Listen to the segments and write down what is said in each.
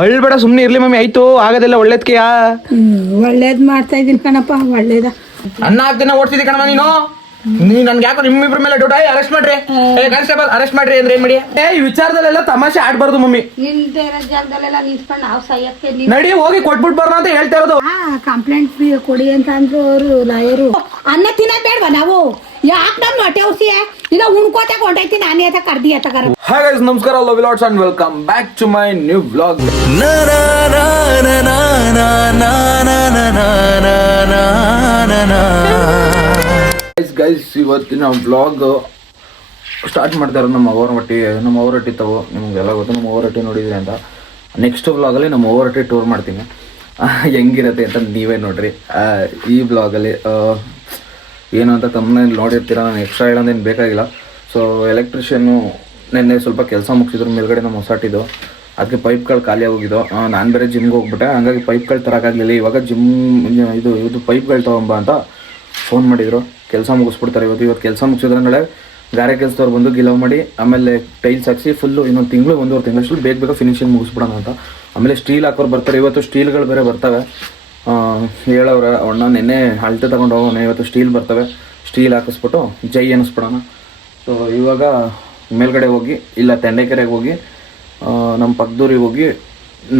ಅಳ್ಬೇಡ ಸುಮ್ಮನೆ ಇರ್ಲಿ ಮಮ್ಮಿ, ಆಯ್ತು ಆಗೋದೆಲ್ಲ ಒಳ್ಳೇದ್ಕೆಯಾ. ಒಳ್ಳೇದ್ ಮಾಡ್ತಾ ಇದೀನಿ ಕಣಪ್ಪ, ಒಳ್ಳೇದ. ಅನ್ನ ಹಾಕ್ದಿನ ಓಡ್ತಿದ್ದಿ ಕಣಮ್ಮ ನೀನು. ನನ್ಗೆ ಯಾಕೋ ನಿಮ್ಮಿಬ್ರ ಮೇಲೆ ಡೌಟ್ ಆಗಿ ಅರೆಸ್ಟ್ ಮಾಡ್ರಿ. ಕಾನ್ಸ್ಟೇಬಲ್ ಅರೆಸ್ಟ್ ಮಾಡ್ರಿ ಅಂದ್ರೆ ಏನ್ ಮಾಡಿ? ಈ ವಿಚಾರದಲ್ಲೆಲ್ಲ ತಮಾಷೆ ಆಡ್ಬಾರ್ದು ಮಮ್ಮಿ. ನಿಲ್ದೇ ಇರೋ ಜಾಗದಲ್ಲೆಲ್ಲ ನಿಂತ್ಕೊಂಡು ನಾವು ಸೈಯಕ್ಕೆ ನಡಿ ಹೋಗಿ ಕೊಟ್ಬಿಟ್ಟು ಬರೋಣ ಅಂತ ಹೇಳ್ತಾ ಇರೋದು. ಕಂಪ್ಲೇಂಟ್ ಕೊಡಿ ಅಂತ ಅಂದ್ರು ಅವರು ಲಾಯರು. ಅನ್ನ ತಿನ್ನೋದ್ ಬೇಡವಾ ನಾವು? ಯಾಕೆ ನಮ್ಮ ಹೊಟ್ಟೆ ಔಸಿಯ ಈಗ ಉಣ್ಕೋತ ಕೊಂಡೈತಿ ನಾನೇ ಆತ ಕರ್ದಿ ಆತಗಾರ. ಹಾಯ್ ಗೈಸ್, ನಮಸ್ಕಾರ, love lots and welcome back to my new vlog. Guys, ಇವತ್ತಿನ ವ್ಲಾಗ್ ಸ್ಟಾರ್ಟ್ ಮಾಡ್ತಾರೆ ನಮ್ಮ ಓವರ್ ಹಟ್ಟಿ ತಗೋ. ನಿಮ್ಗೆಲ್ಲ ಗೊತ್ತು ನಮ್ಮ ಓವರ್ ಹಟ್ಟಿ ನೋಡಿದ್ರಿ ಅಂತ. ನೆಕ್ಸ್ಟ್ ವ್ಲಾಗಲ್ಲಿ ನಮ್ಮ ಓವರ್ ಹಟ್ಟಿ ಟೂರ್ ಮಾಡ್ತೀನಿ. ಹೆಂಗಿರತ್ತೆ ಅಂತ ನೀವೇ ನೋಡ್ರಿ. ಈ ವ್ಲಾಗಲ್ಲಿ ಏನು ಅಂತ ತಮ್ಮನೇಲಿ ನೋಡಿರ್ತೀರ. ನಾನು ಎಕ್ಸ್ಟ್ರಾ ಹೇಳೋದೇನು ಬೇಕಾಗಿಲ್ಲ. ಸೊ ಎಲೆಕ್ಟ್ರಿಷಿಯನ್ನು ನೆನ್ನೆ ಸ್ವಲ್ಪ ಕೆಲಸ ಮುಗಿಸಿದ್ರು ಮೇಲ್ಗಡೆ ನಮ್ಮ ಹೊಸಾಟಿದ್ದು. ಅದಕ್ಕೆ ಪೈಪ್ಗಳು ಖಾಲಿ ಹೋಗಿದ್ದು. ನಾನು ಬೇರೆ ಜಿಮ್ಗೆ ಹೋಗ್ಬಿಟ್ಟೆ, ಹಂಗಾಗಿ ಪೈಪ್ಗಳು ತರೋಕ್ಕಾಗಲಿಲ್ಲ. ಇವಾಗ ಇದು ಪೈಪ್ಗಳು ತೊಗೊಂಬ ಅಂತ ಫೋನ್ ಮಾಡಿದರು. ಕೆಲಸ ಮುಗಿಸ್ಬಿಡ್ತಾರೆ ಇವತ್ತು ಕೆಲಸ ಮುಗಿಸಿದ್ರಂದ್ರೆ ಗಾರೆ ಕೆಲಸದವ್ರು ಬಂದು ಗಿಲವ್ ಮಾಡಿ ಆಮೇಲೆ ಟೈಲ್ಸ್ ಹಾಕ್ಸಿ ಫುಲ್ಲು ಇನ್ನೊಂದು ತಿಂಗಳು 1.5 ತಿಂಗಳಷ್ಟು ಬೇಗ ಫಿನಿಶಿಂಗ್ ಮುಗಿಸ್ಬಿಡೋಣ ಅಂತ. ಆಮೇಲೆ ಸ್ಟೀಲ್ ಹಾಕೋರು ಬರ್ತಾರೆ. ಇವತ್ತು ಸ್ಟೀಲ್ಗಳು ಬೇರೆ ಬರ್ತವೆ ಹೇಳವ್ರೆ. ಅಣ್ಣ ನೆನ್ನೆ ಅಳತೆ ತೊಗೊಂಡು ಹೋಗೋಣ, ಇವತ್ತು ಸ್ಟೀಲ್ ಬರ್ತವೆ, ಸ್ಟೀಲ್ ಹಾಕಿಸ್ಬಿಟ್ಟು ಜೈ ಅನ್ನಿಸ್ಬಿಡೋಣ. ಸೊ ಇವಾಗ ಮೇಲ್ಗಡೆ ಹೋಗಿ ಇಲ್ಲ ತೆಂಡೆಕೆರೆಗೆ ಹೋಗಿ ನಮ್ಮ ಪಕ್ಕದೂರಿಗೆ ಹೋಗಿ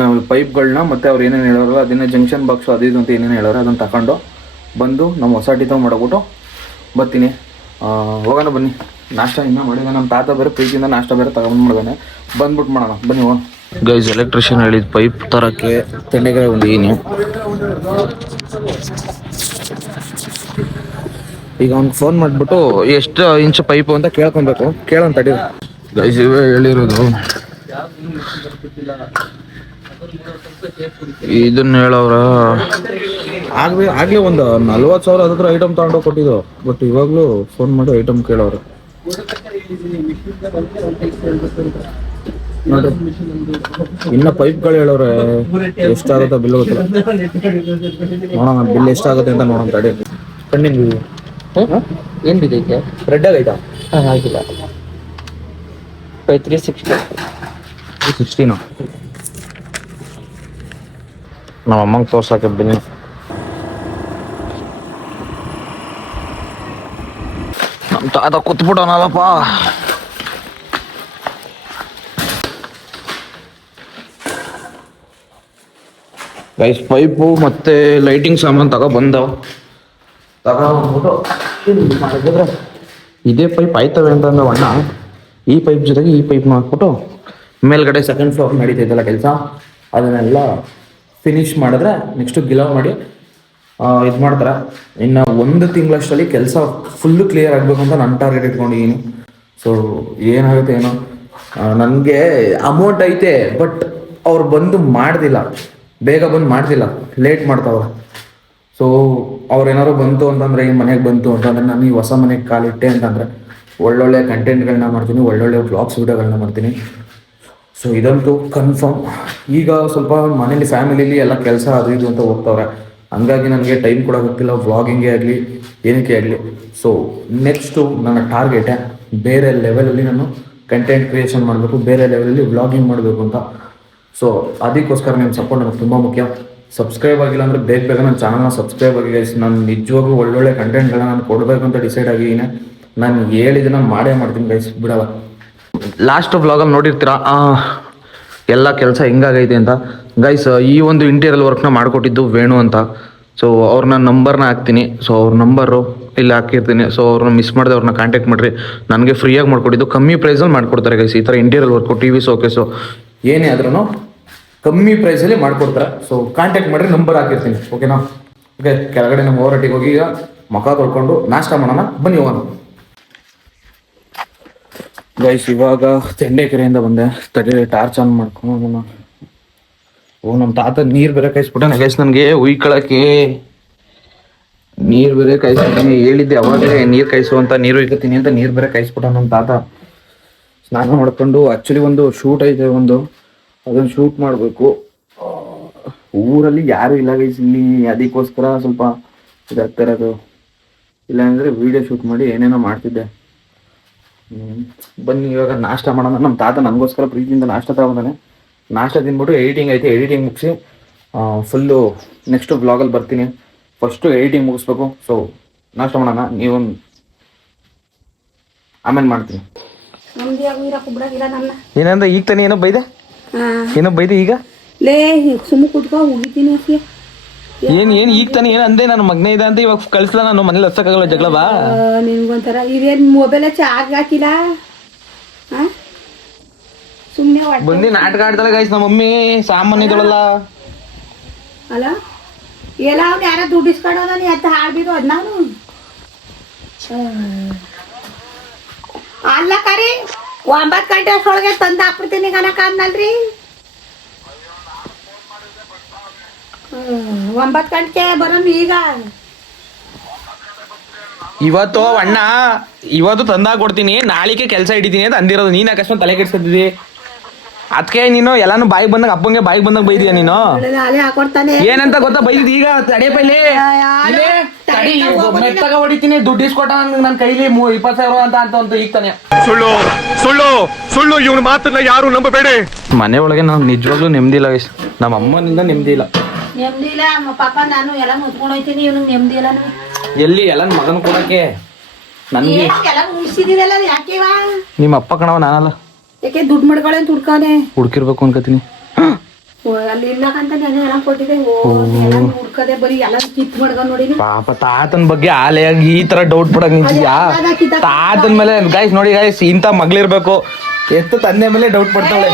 ನಾವು ಪೈಪ್ಗಳನ್ನ ಮತ್ತು ಅವ್ರು ಏನೇನು ಹೇಳೋರು ಅದನ್ನೇ ಜಂಕ್ಷನ್ ಬಾಕ್ಸು ಅದು ಇದು ಅಂತ ಏನೇನು ಹೇಳೋರು ಅದನ್ನು ತಗೊಂಡು ಬಂದು ನಮ್ಮ ಹೊಸಾಟಿ ತಗೊಂಡು ಮಾಡ್ಬಿಟ್ಟು ಬರ್ತೀನಿ. ಹೋಗೋಣ ಬನ್ನಿ. ನಾಷ್ಟ ಇನ್ನೂ ಮಾಡಿದ ನಮ್ಮ ತಾತ ಬೇರೆ ಪ್ರೀತಿಯಿಂದ ನಾಷ್ಟ ಬೇರೆ ತಗೊಂಡು ಮಾಡಿದಾನೆ. ಬಂದ್ಬಿಟ್ಟು ಮಾಡೋಣ ಬನ್ನಿ ಹೋಗೋಣ. ಗೈಸ್, ಎಲೆಕ್ಟ್ರಿಷಿಯನ್ ಹೇಳಿದ ಪೈಪ್ ತರಕ್ಕೆ ತೆಂಡೆಗೆರೆ ಬಂದಿದ್ದೀನಿ. ಈಗ ಅವ್ನಿಗೆ ಫೋನ್ ಮಾಡಿಬಿಟ್ಟು ಎಷ್ಟು ಇಂಚ್ ಪೈಪು ಅಂತ ಕೇಳ್ಕೊಬೇಕು. ಕೇಳೋಣ ತಡಿ. ಗೈಸ್, ಇವೇ ಹೇಳಿರೋದು. ಇದನ್ನ ಹೇಳವ್ರ ಆಗ್ಲೇ ಒಂದು 40,000 ಅದತ್ರ ಐಟಮ್ ತಗೊಂಡೋಗಿ ಕೊಟ್ಟಿದ್ದು. ಬಟ್ ಇವಾಗಲೂ ಫೋನ್ ಮಾಡಿ ಐಟಮ್ ಕೇಳವ್ರೆ ನೋಡಿ. ಇನ್ನ ಪೈಪ್ಗಳು ಹೇಳವ್ರೆ ಎಷ್ಟಾಗುತ್ತೆ ಬಿಲ್ ಗೊತ್ತಿಲ್ಲ. ನೋಡೋಣ ಬಿಲ್ ಎಷ್ಟಾಗುತ್ತೆ ಅಂತ ನೋಡೋಣ ತಡಿ. ಕಣ್ಣಿಂಗ್ ಏನ್ ಬಿದ್ದೈತೆ? ರೆಡ್ ಆಗೈತಾ? ಆಗಿಲ್ಲ. 360 ನಮ್ಮ ಅಮ್ಮಂಗೆ ತೋರ್ಸಕ್ಕೆ ಬನ್ನಿ. ನಮ್ಮ ತಾತ ಕೂತ್ಬಿಟ್ಟವನಲ್ಲಪ್ಪ. ಗೈಸ್, ಪೈಪು ಮತ್ತೆ ಲೈಟಿಂಗ್ ಸಾಮಾನು ತಗೊಬಂದವು. ತಗೊಂಡ್ಬಿಟ್ಟು ಮಾಡಿದ್ರೆ ಇದೇ ಪೈಪ್ ಆಯ್ತವೆ ಅಂತಂದ ಅಣ್ಣ. ಈ ಪೈಪ್ ಜೊತೆಗೆ ಈ ಪೈಪ್ನ ಹಾಕ್ಬಿಟ್ಟು ಮೇಲ್ಗಡೆ ಸೆಕೆಂಡ್ ಫ್ಲೋರ್ ನಡೀತೈತಲ್ಲ ಕೆಲಸ, ಅದನ್ನೆಲ್ಲ ಫಿನಿಶ್ ಮಾಡಿದ್ರೆ ನೆಕ್ಸ್ಟು ಗಿಲವ್ ಮಾಡಿ ಇದು ಮಾಡ್ತಾರೆ. ಇನ್ನು 1 ತಿಂಗಳಷ್ಟರಲ್ಲಿ ಕೆಲಸ ಫುಲ್ಲು ಕ್ಲಿಯರ್ ಆಗಬೇಕು ಅಂತ ನನ್ನ ಟಾರ್ಗೆಟ್ ಇಟ್ಕೊಂಡಿದ್ದೀನಿ. ಸೊ ಏನಾಗುತ್ತೆ ಏನೋ. ನನಗೆ ಅಮೌಂಟ್ ಐತೆ, ಬಟ್ ಅವ್ರು ಬಂದು ಮಾಡ್ದಿಲ್ಲ, ಬೇಗ ಬಂದು ಮಾಡ್ತಿಲ್ಲ, ಲೇಟ್ ಮಾಡ್ತಾವ್ರೆ. ಸೊ ಅವ್ರೇನಾದ್ರು ಬಂತು ಅಂತಂದರೆ ಈ ಮನೆಗೆ ಬಂತು ಅಂತಂದರೆ ನಾನು ಈ ಹೊಸ ಮನೆಗೆ ಕಾಲಿಟ್ಟೆ ಅಂತಂದರೆ ಒಳ್ಳೊಳ್ಳೆ ಕಂಟೆಂಟ್ಗಳನ್ನ ಮಾಡ್ತೀನಿ, ಒಳ್ಳೊಳ್ಳೆ ವ್ಲಾಗ್ಸ್ ವಿಡಿಯೋಗಳನ್ನ ಮಾಡ್ತೀನಿ. ಸೊ ಇದಂತೂ ಕನ್ಫರ್ಮ್. ಈಗ ಸ್ವಲ್ಪ ಮನೇಲಿ ಫ್ಯಾಮಿಲಿಲಿ ಎಲ್ಲ ಕೆಲಸ ಅದು ಇದು ಅಂತ ಹೋಗ್ತವ್ರೆ, ಹಂಗಾಗಿ ನನಗೆ ಟೈಮ್ ಕೊಡೋಕ್ಕಾಗ್ತಿಲ್ಲ ವ್ಲಾಗಿಂಗೇ ಆಗಲಿ ಏನಕ್ಕೆ ಆಗಲಿ. ಸೊ ನೆಕ್ಸ್ಟು ನನ್ನ ಟಾರ್ಗೆಟೇ ಬೇರೆ ಲೆವೆಲಲ್ಲಿ ನಾನು ಕಂಟೆಂಟ್ ಕ್ರಿಯೇಷನ್ ಮಾಡಬೇಕು, ಬೇರೆ ಲೆವೆಲಲ್ಲಿ ವ್ಲಾಗಿಂಗ್ ಮಾಡಬೇಕು ಅಂತ. ಸೊ ಅದಕ್ಕೋಸ್ಕರ ನಿಮ್ಮ ಸಪೋರ್ಟ್ ನನಗೆ ತುಂಬ ಮುಖ್ಯ. ಸಬ್ಸ್ಕ್ರೈಬ್ ಆಗಿಲ್ಲ ಅಂದರೆ ಬೇಗ ನನ್ನ ಚಾನಲ್ನ ಸಬ್ಸ್ಕ್ರೈಬ್ ಆಗಿ ಗೈಸ್. ನಾನು ನಿಜವಾಗ್ಲೂ ಒಳ್ಳೊಳ್ಳೆ ಕಂಟೆಂಟ್ಗಳನ್ನ ನಾನು ಕೊಡಬೇಕು ಅಂತ ಡಿಸೈಡ್ ಆಗಿದ್ದೀನಿ. ನಾನು ಹೇಳಿದ್ದನ್ನು ಮಾಡೇ ಮಾಡ್ತೀನಿ ಗೈಸ್, ಬಿಡಲ್ಲ. ಲಾಸ್ಟ್ ವ್ಲಾಗಲ್ಲಿ ನೋಡಿರ್ತೀರ ಎಲ್ಲ ಕೆಲಸ ಹೆಂಗಾಗೈತೆ ಅಂತ. ಗೈಸ್, ಈ ಒಂದು ಇಂಟೀರಿಯಲ್ ವರ್ಕ್ನ ಮಾಡಿಕೊಟ್ಟಿದ್ದು ವೇಣು ಅಂತ. ಸೊ ಅವ್ರನ್ನ ನಂಬರ್ನ ಹಾಕ್ತೀನಿ. ಸೊ ಅವ್ರ ನಂಬರು ಇಲ್ಲಿ ಹಾಕಿರ್ತೀನಿ. ಸೊ ಅವ್ರನ್ನ ಮಿಸ್ ಮಾಡಿದೆ ಅವ್ರನ್ನ ಕಾಂಟ್ಯಾಕ್ಟ್ ಮಾಡಿರಿ. ನನಗೆ ಫ್ರೀಯಾಗಿ ಮಾಡಿಕೊಟ್ಟಿದ್ದು, ಕಮ್ಮಿ ಪ್ರೈಸಲ್ಲಿ ಮಾಡಿಕೊಡ್ತಾರೆ ಗೈಸ್. ಈ ಥರ interior work, T V showcase ಏನೇ ಆದ್ರೂ ಕಮ್ಮಿ ಪ್ರೈಸಲ್ಲಿ ಮಾಡಿಕೊಡ್ತಾರೆ. ಸೊ ಕಾಂಟ್ಯಾಕ್ಟ್ ಮಾಡಿರಿ, ನಂಬರ್ ಹಾಕಿರ್ತೀನಿ. ಓಕೆನಾ? ಓಕೆ, ಕೆಳಗಡೆ ನಮ್ಮ ಓವರಟ್ಟಿಗೆ ಹೋಗಿ ಈಗ ಮುಖ ತೊಳ್ಕೊಂಡು ನಾಷ್ಟ ಮಾಡೋಣ ಬನ್ನಿ ಹೋಗೋಣ. ಗೈಸ್, ಇವಾಗ ತೆಂಡೆಕೆರೆಯಿಂದ ಬಂದೆ. ತಡಿ ಟಾರ್ಚ್ ಆನ್ ಮಾಡ್ಕೊಂಡು ನಮ್ಮ ತಾತ ನೀರು ಬೇರೆ ಕಾಯಿಸ್ಬಿಟ್ಟಾನೆ ಗೈಸ್. ನನಗೆ ಉಯ್ಕೊಳಕ್ಕೆ ನೀರು ಬೇರೆ ಕಾಯಿಸ್ಬಿಟ್ಟಾನೆ. ಹೇಳಿದ್ದೆ ಅವಾಗಲೇ ನೀರು ಕಾಯಿಸು ಅಂತ, ನೀರು ಇಕ್ಕತ್ತೀನಿ ಅಂತ ನೀರು ಬೇರೆ ಕಾಯಿಸ್ಬಿಟ್ಟ ನಮ್ಮ ತಾತ. ಸ್ನಾನ ಮಾಡ್ಕೊಂಡು ಆ್ಯಕ್ಚುಲಿ ಒಂದು ಶೂಟ್ ಐತೆ, ಅದನ್ನು ಶೂಟ್ ಮಾಡಬೇಕು. ಊರಲ್ಲಿ ಯಾರೂ ಇಲ್ಲ ಗೈಸ್ ಇಲ್ಲಿ, ಅದಕ್ಕೋಸ್ಕರ ಸ್ವಲ್ಪ ಇದಾಗ್ತಾ ಇರೋದು. ಇಲ್ಲಾಂದರೆ ವೀಡಿಯೋ ಶೂಟ್ ಮಾಡಿ ಏನೇನೋ ಮಾಡ್ತಿದ್ದೆ. ಬನ್ನಿ ಇವಾಗ ನಾಷ್ಟ ಮಾಡೋಣ. ನಮ್ಮ ತಾತ ನನಗೋಸ್ಕರ ಪ್ರೀತಿಯಿಂದ ನಾಷ್ಟ ತಗೊಂಡಾನೆ. ನಾಷ್ಟ ತಿಂದ್ಬಿಟ್ಟು ಎಡಿಟಿಂಗ್ ಐತೆ, ಎಡಿಟಿಂಗ್ ಮುಗಿಸಿ ಫುಲ್ಲು ನೆಕ್ಸ್ಟು ಬ್ಲಾಗಲ್ಲಿ ಬರ್ತೀನಿ. ಫಸ್ಟು ಎಡಿಟಿಂಗ್ ಮುಗಿಸ್ಬೇಕು. ಸೊ ನಾಷ್ಟ ಮಾಡೋಣ, ನೀವು ಆಮೇಲೆ ಮಾಡ್ತೀನಿ. ಏನಂದ ಈಗ ತಾನೇ ಏನೋ ಬೈದೆ, ಏನೋ ಬೈದೆ ಈಗ ಲೇ ಸುಮ್ಮ ಕುತ್ಕೊ ಹೋಗಿದ್ದೀನಿ. ಏನು ಈಗ ತಾನೇ ಏನು ಅಂದೆ, ನಾನು ಮಗನೇ ಇದೆ ಅಂತ ಇವಾಗ ಕಳಿಸ್ಲ, ನಾನು ಮನೇಲಿ ಹಚ್ಚಕ್ಕಾಗಲ್ಲ ಜಗಳ ಬಾ. ನಿನ್ಗೊಂಥರ ಇದೇನು ಮೊಬೈಲ ಚಾರ್ಜ್ ಹಾಕಿಲ್ಲ, ಸುಮ್ಮನೆ ಬಂದು ನಾಟಕ ಆಡ್ತಾಳೆ ಗೈಸ್ ನಮ್ಮ ಮಮ್ಮಿ, ಸಾಮಾನ್ಯ ಇದಳಲ್ಲ ಅಲ್ಲ. ಎಲ್ಲ ಅವ್ನು ಯಾರ ದುಡ್ಡು ಇಸ್ಕೊಂಡೋದ ನೀ ಅಂತ ಹಾಡ್ಬಿಟ್ಟು ಅದ್ ನಾನು ಅಲ್ಲ ಕರಿ 9 ಗಂಟೆ ಅಷ್ಟೊಳಗೆ ತಂದು ಹಾಕ್ಬಿಡ್ತೀನಿ ಕನಕಂದ್ನಲ್ರಿ. 9 ಗಂಟೆಗೆ ಬರೋನು ಈಗ. ಇವತ್ತು ಅಣ್ಣ ಇವತ್ತು ತಂದಾಗ ಕೊಡ್ತೀನಿ, ನಾಳಿಕೆ ಕೆಲಸ ಹಿಡಿತೀನಿ ಅಂತ ಅಂದಿರೋದು. ನೀನ್ ಅಕಸ್ಮಾತ್ ತಲೆ ಕೆಡ್ಸ್ಕೊತಿದ್ದಿ, ಅದಕ್ಕೆ ನೀನು ಎಲ್ಲಾನು ಬಾಯಿಗೆ ಬಂದಾಗ ಅಪ್ಪಂಗೆ ಬಾಯಿಗೆ ಬಂದಾಗ ಬೈದಿಯ ನೀನು. ಅಲೆ ಹಾಕೊಡ್ತಾನೆ ಏನಂತ ಗೊತ್ತಾ ಬೈದಿದ್ ಈಗ ತಡೆ ಪೈಲಿ ಮೆತ್ತಗ ಹೊಡಿತೀನಿ, ದುಡ್ಡು ಇಸ್ಕೊಟ್ಟ ನನ್ನ ಕೈಲಿ 20,000 ಅಂತ ಈಗ ತಾನೆ. ಸುಳ್ಳು ಸುಳ್ಳು ಸುಳ್ಳು, ಇವನ ಮಾತನ್ನ ಯಾರು ನಂಬಬೇಡಿ. ಮನೆ ಒಳಗೆ ನಾನು ನಿಜವಾಗ್ಲೂ ನೆಮ್ಮದಿ ಇಲ್ಲ ಗೈಸ್, ನಮ್ಮ ಅಮ್ಮನಿಂದ ನೆಮ್ಮದಿ ಇಲ್ಲ. ನೆಮ್ಮದಿ ಇಲ್ಲ ಪಾಪ, ನಾನು ಎಲ್ಲ ಮುಚ್ಕೊಂಡು ಹೋಯ್ತೀನಿ, ಇವ್ನಿಗೆ ನೆಮ್ಮದಿ ಇಲ್ಲ. ಎಲ್ಲಿ ಎಲ್ಲ ಮಗನ ಕೊಡಕ್ಕೆ ನನ್ಗೆ ಎಲ್ಲ ಮುಗಿಸಿದಿರಲ್ಲ ಯಾಕೆವಾ? ನಿಮ್ಮ ಅಪ್ಪ ಕಣವ, ನಾನಲ್ಲ. ಯಾಕೆ ದುಡ್ಡು ಮಾಡ್ಕೊಳ್ಳೆ ಅಂತ ಹುಡ್ಕಾನೆ ಹುಡ್ಕಿರ್ಬೇಕು ಅನ್ಕೋತೀನಿ. ಅಲ್ಲಿ ಇಲ್ಲಕಂತ ನಾನು ಎಲ್ಲ ಕೊಟ್ಟಿದ್ದೆ. ಹುಡ್ಕದೆ ಬರೀ ಎಲ್ಲ ಕಿತ್ ಮಾಡ್ಕೊಂಡ್ ನೋಡಿನಿ. ಪಾಪ ತಾತನ ಬಗ್ಗೆ ಆಲೆಯಾಗಿ ಈ ತರ ಡೌಟ್ ಪಡಕ್ ನಿಂತಿದ್ಯಾ? ತಾತನ ಮೇಲೆ ಗೈಸ್ ನೋಡಿ ಗೈಸ್, ಇಂಥ ಮಗ್ಳಿರ್ಬೇಕು, ಎತ್ತು ತಂದೆ ಮೇಲೆ ಡೌಟ್ ಪಡ್ತಾಳೆ.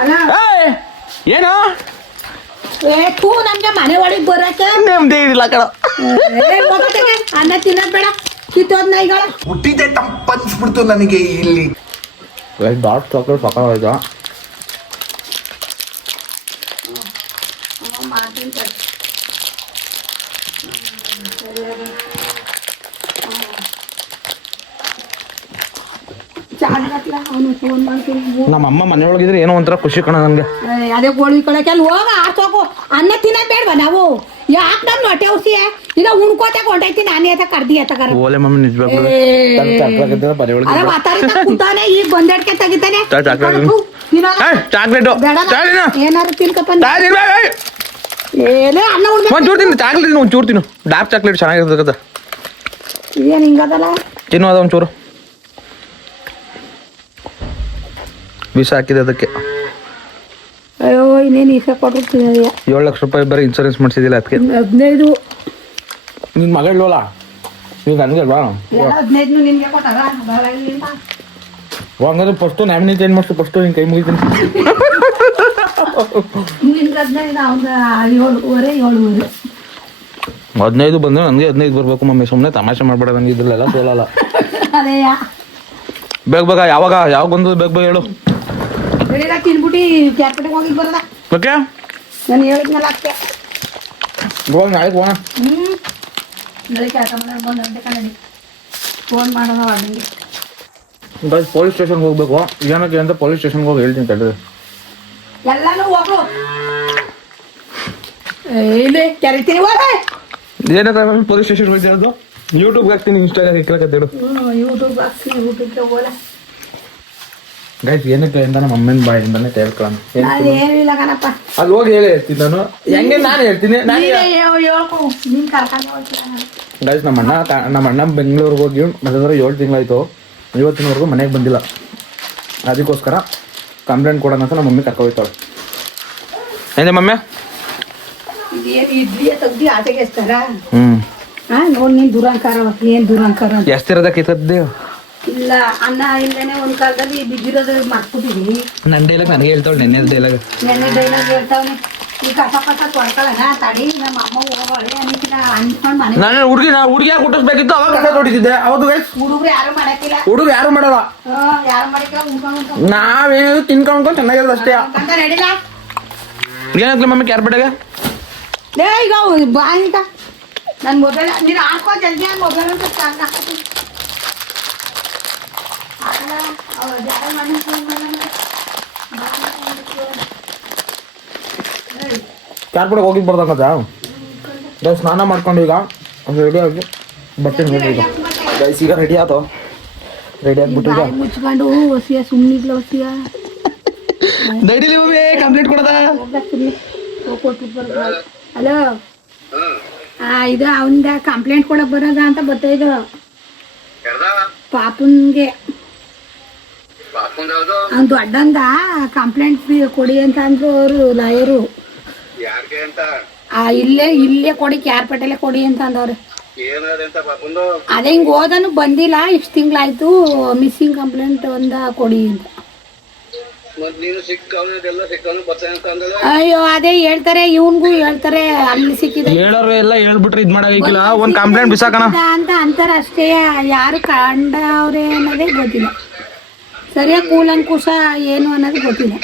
ಅಲ್ಲ ಏನು ನಮ್ಗೆ ಮನೆ ಒಳಗೆ ಬರಕ್ಕೆ ನೆಮ್ಮದಿ ಇಲ್ಲ ಕಣ. ಅನ್ನ ತಿನ್ನೋದ್ ಬೇಡ, ಕಿತ್ತೋದ್ ನಾಯಿಗಳ ಹುಟ್ಟಿದೆ ತಂಪನ್ಸ್ಬಿಡ್ತು ನನಗೆ ಇಲ್ಲಿ. ಡಾಟ್ ಚಾಕ್ಲೇಟ್ ಸಾಕಾಗೋಯ್ತು. ನಮ್ಮ ಅಮ್ಮ ಮನೆಯೊಳಗಿದ್ರೆ ಏನೋ ಒಂಥರ ಖುಷಿ ಕಣ ನನ್ಗೆ. ಅದೇ ಗೋಳಿ ಕೊಳಕ್ಕೆ ಅಲ್ಲಿ ಹೋಗ ಆಡ್ಸೋಕು. ಅನ್ನ ತಿನ್ನೋದ್ ಬೇಡವಾ ನಾವು? ಯಾಕೆ ನಮ್ ಹೊಟ್ಟೆ ಔಷಿ ಇಲ್ಲ ಉಣ್ಕೋತ ಹೊಂಟೈತಿ. ನಾನೇ ಆತ ಕರ್ದಿ ಆತ ಕರ ಓಲೆ ಮಮ್ಮಿ ನಿಜವಾಗ್ಲೂ ಅಲ್ಲ ಮಾತಾಡ್ತಾ ಕುಂತಾನೆ, ಈಗ ಬಂದಡ್ಕೆ ತೆಗಿತಾನೆ. ಚಾಕ್ಲೇಟ್ ಏನಾರು ತಿನ್ಕಪ್ಪ. ಏನೇ ಅನ್ನ ಉಣ್ಬೇಕು. ಒಂಚೂರು ತಿನ್ನು ಚಾಕ್ಲೇಟ್, ಒಂಚೂರು ತಿನ್ನು. ಡಾರ್ಕ್ ಚಾಕ್ಲೇಟ್ ಚೆನ್ನಾಗಿರ್ತದ. ಏನ್ ಹಿಂಗದಲ್ಲ ತಿನ್ನು, ಅದ ಒಂಚೂರು ವಿಷ ಹಾಕಿದೆ ಅದಕ್ಕೆ. ಅಯ್ಯೋ ಇನ್ನೇನು ಈಸ ಕೊಟ್ಟರು 7 ಲಕ್ಷ ರೂಪಾಯಿ ಬರೀ ಇನ್ಶೂರೆನ್ಸ್ ಮಾಡಿಸಿದಿಲ್ಲ ಅದಕ್ಕೆ. 15 ನಿನ್ನ ಮಗಳಲ್ವಲ್ಲ, ಈಗ ನನಗಲ್ವಾ? 15 ನಿನ್ಗೆ ಕೊಟ್ಟಾಗ ಹಂಗಾದ್ರೆ ಫಸ್ಟು ನ್ಯಾಮಿನಿ ಚೇಂಜ್ ಮಾಡಿಸ್ತು, ಫಸ್ಟು ನಿನ್ನ ಕೈ ಮುಗಿತೀನಿ. ನಿನ್ಗೆ 15 ಅವ್ನ 7 15 ಬಂದ್ರೆ ನನಗೆ 15 ಬರ್ಬೇಕು ಮಮ್ಮಿ. ಸುಮ್ಮನೆ ತಮಾಷೆ ಮಾಡ್ಬೇಡ, ನನಗೆ ಇದ್ರಲ್ಲೆಲ್ಲ ಸೋಲಲ್ಲ. ಅದೇ ಬೇಗ ಯಾವಾಗ ಬಂದು ಬೇಗ ಹೇಳು. ಬೆಳಿಗ್ಗೆ ತಿನ್ಬಿಟ್ಟು ಕ್ಯಾರ್ಪೆಟಿಗೆ ಹೋಗಿ ಬರೋದ. ಓಕೆ ನಾನು ಹೇಳಿದ್ನಲ್ಲ ಅಕ್ಕೆ ನಾಳೆ ಹೋಗೋಣ. ನಾಳೆ ಕೆಲಸ ಮಾಡೋದು ಬಂದಂತೆ ಕನ್ನಡಿ ಫೋನ್ ಮಾಡೋಣ ನಿಮಗೆ. ಬಸ್ ಪೊಲೀಸ್ ಸ್ಟೇಷನ್ಗೆ ಹೋಗ್ಬೇಕು. ಏನಕ್ಕೆ ಅಂತ ಪೊಲೀಸ್ ಸ್ಟೇಷನ್ಗೆ ಹೋಗಿ ಹೇಳ್ತೀನಿ ತಡೆದು. ಎಲ್ಲಾನು ಹೋಗು ಇಲ್ಲಿ ಕರಿತೀನಿ. ಏನಕ್ಕೆ ಪೊಲೀಸ್ ಸ್ಟೇಷನ್ ಹೋಗಿ ಹೇಳೋದು? ಯೂಟ್ಯೂಬ್ಗೆ ಹಾಕ್ತೀನಿ, ಇನ್ಸ್ಟಾಗ್ರಾಮ್ ಇಕ್ಲಕತ್ತೇಳು. ಯೂಟ್ಯೂಬ್ ಹಾಕ್ತೀನಿ, ಯೂಟ್ಯೂಬ್ಗೆ ಹೋಗೋಲ್ಲ ಗೈಸ್. ಏನಕ್ಕೆ ಅಂತ ನಮ್ಮ ಅಮ್ಮನ ಬಾಯಿಂದಾನೆ ಕೇಳ್ಕೊಳ್ಳೋಣ. ಅದೇನಿಲ್ಲ ಕಣಪ್ಪ, ಅಲ್ಲಿ ಹೋಗಿ ಹೇಳಿ ಹೇಳ್ತೀನಿ ನಾನು. ಹೆಂಗೆ ನಾನು ಹೇಳ್ತೀನಿ. ಹೇಳ್ಕೊ ನೀನು ಕರ್ಕೊಂಡು ಹೋಗ್ತೀರ. ಗೈಸ್ ನಮ್ಮ ಅಣ್ಣ ಬೆಂಗಳೂರಿಗೆ ಹೋಗಿ ಮತ್ತೆ 7 ತಿಂಗಳಾಯ್ತು, ಇವತ್ತಿನವರೆಗೂ ಮನೆಗೆ ಬಂದಿಲ್ಲ. ಅದಕ್ಕೋಸ್ಕರ ಕಂಪ್ಲೇಂಟ್ ಕೊಡೋಣ ಅಂತ ನಮ್ಮ ಮಮ್ಮಿ ಕರ್ಕೊಯ್ತಾಳೆ. ಏನೇ ಮಮ್ಮಿ? ಇದೇನು ಇಡ್ಲಿಯ ತೆಗ್ದು ಆಚೆಗೆ ಎಸ್ತಾರ? ನೋಡಿ ನೀನು ದುರಂಕಾರ, ಏನು ದುರಂಕಾರ ಎಷ್ಟಿರೋದಕ್ಕಿದ್ದದ್ದು ಇಲ್ಲ. ಅನ್ನ ಇಲ್ಲೇ ಒಂದು ಕಾಲದಲ್ಲಿ ಬಿದ್ದಿರೋದು ಮರ್ಕೊತೀವಿ. ನನ್ನ ಡೈಲಾಗ್ ನನಗೆ ಹೇಳ್ತಾಳೆ, ನೆನ್ನೆ ಡೈಲಾಗ್ ಡೈಲಾಗ್ ಹೇಳ್ತಾವನೆ. ಈ ಕಸ ತೊಳ್ಕೊಳ್ಳೋಣ ತಡಿ, ನಮ್ಮ ಅಮ್ಮ ಹೋಗೋಳೆ ಅನ್ನಿಸಿನ ಅನ್ಸ್ಕೊಂಡು ಮನೆ. ನಾನು ಹುಡುಗಿಯಾಗಿ ಹುಟ್ಟಿಸ್ಬೇಕಿತ್ತು, ಅವಾಗ ಕಸ ತೊಡಿತಿದ್ದೆ. ಹೌದು ಗೈಸ್, ಹುಡುಗರು ಯಾರು ಮಾಡಕ್ಕಿಲ್ಲ, ಹುಡುಗ ಯಾರು ಮಾಡಲ್ಲ. ಯಾರು ಮಾಡಿಕ್ಕಿಲ್ಲ. ಉಣ್ಕೊಂಡು ನಾವೇನು ತಿನ್ಕೊಂಡು ಚೆನ್ನಾಗಿರೋದು ಅಷ್ಟೇ. ಅಂತ ನಡಿಲ್ಲ. ಏನಾಗ್ಲಿ ಮಮ್ಮಿ ಕ್ಯಾರ್ಪೆಟಾಗ? ಲೇ ಈಗ ಬಾ ಈಗ ನನ್ನ ಮೊಬೈಲ್ ನೀನು ಹಾಕೋ ಜಲ್ದಿ. ನನ್ನ ಮೊಬೈಲ್ ಅಂತ ಚಾರ್ಜ್ ಹಾಕೋತೀನಿ. ಕ್ಯಾರ್ಪೆಟಾಗ ಹೋಗಿ ಬರ್ದಂಗದ. ಸ್ನಾನ ಮಾಡ್ಕೊಂಡು ಈಗ ರೆಡಿ ಆಗಿ ಬರ್ತೀನಿ. ಈಗ ರೆಡಿ ಆಯ್ತು. ರೆಡಿ ಆಗ್ಬಿಟ್ಟಿದ್ದ ಬಾಯಿ ಮುಚ್ಕೊಂಡು ಹೊಸಿಯ ಸುಮ್ಮನಿಗ್ಲ ಹೊಸಿಯ ನಡೀಲಿ ಮಮ್ಮಿ ಕಂಪ್ಲೇಂಟ್ ಕೊಡದ ಹಲೋ ಇದು ಅವನ್ದ ಕಂಪ್ಲೇಂಟ್ ಕೊಡಕ್ ಬರೋದ ಅಂತ ಬರ್ತಾಯಿದ್ರು ಪಾಪನ್ಗೆ ಅವ್ನು ದೊಡ್ಡಂದ ಕಂಪ್ಲೇಂಟ್ ಕೊಡಿ ಅಂತ ಅಂದ್ರು ಅವರು ಲಾಯರು ಇಲ್ಲೇ ಕೊಡಿ ಕ್ಯಾರ್ಪೇಟೆಲೆ ಕೊಡಿ ಅಂತ ಅಂದವ್ರೆ ಅದೇ ಹಿಂಗ್ ಹೋದನು ಬಂದಿಲ್ಲ ಇಷ್ಟು ತಿಂಗಳಾಯ್ತು ಮಿಸ್ಸಿಂಗ್ ಕಂಪ್ಲೇಂಟ್ ಒಂದ ಕೊಡಿ ಅಂತ ಅಯ್ಯೋ ಅದೇ ಹೇಳ್ತಾರೆ ಇವನ್ಗೂ ಹೇಳ್ತಾರೆ ಅಲ್ಲಿ ಸಿಕ್ಕಿದೆ ಹೇಳೋರು ಎಲ್ಲ ಹೇಳ್ಬಿಟ್ರೆ ಇದ್ ಮಾಡಾಗಿಲ್ಲ ಒಂದ್ ಕಂಪ್ಲೇಂಟ್ ಬಿಸಾಕಣ ಅಂತ ಅಂತಾರೆ ಅಷ್ಟೇ ಯಾರು ಕಂಡವ್ರೆ ಅನ್ನೋದೇ ಗೊತ್ತಿಲ್ಲ ಸರಿಯಾಗಿ ಕೂಲಂಕುಶ ಏನು ಅನ್ನೋದು ಗೊತ್ತಿಲ್ಲ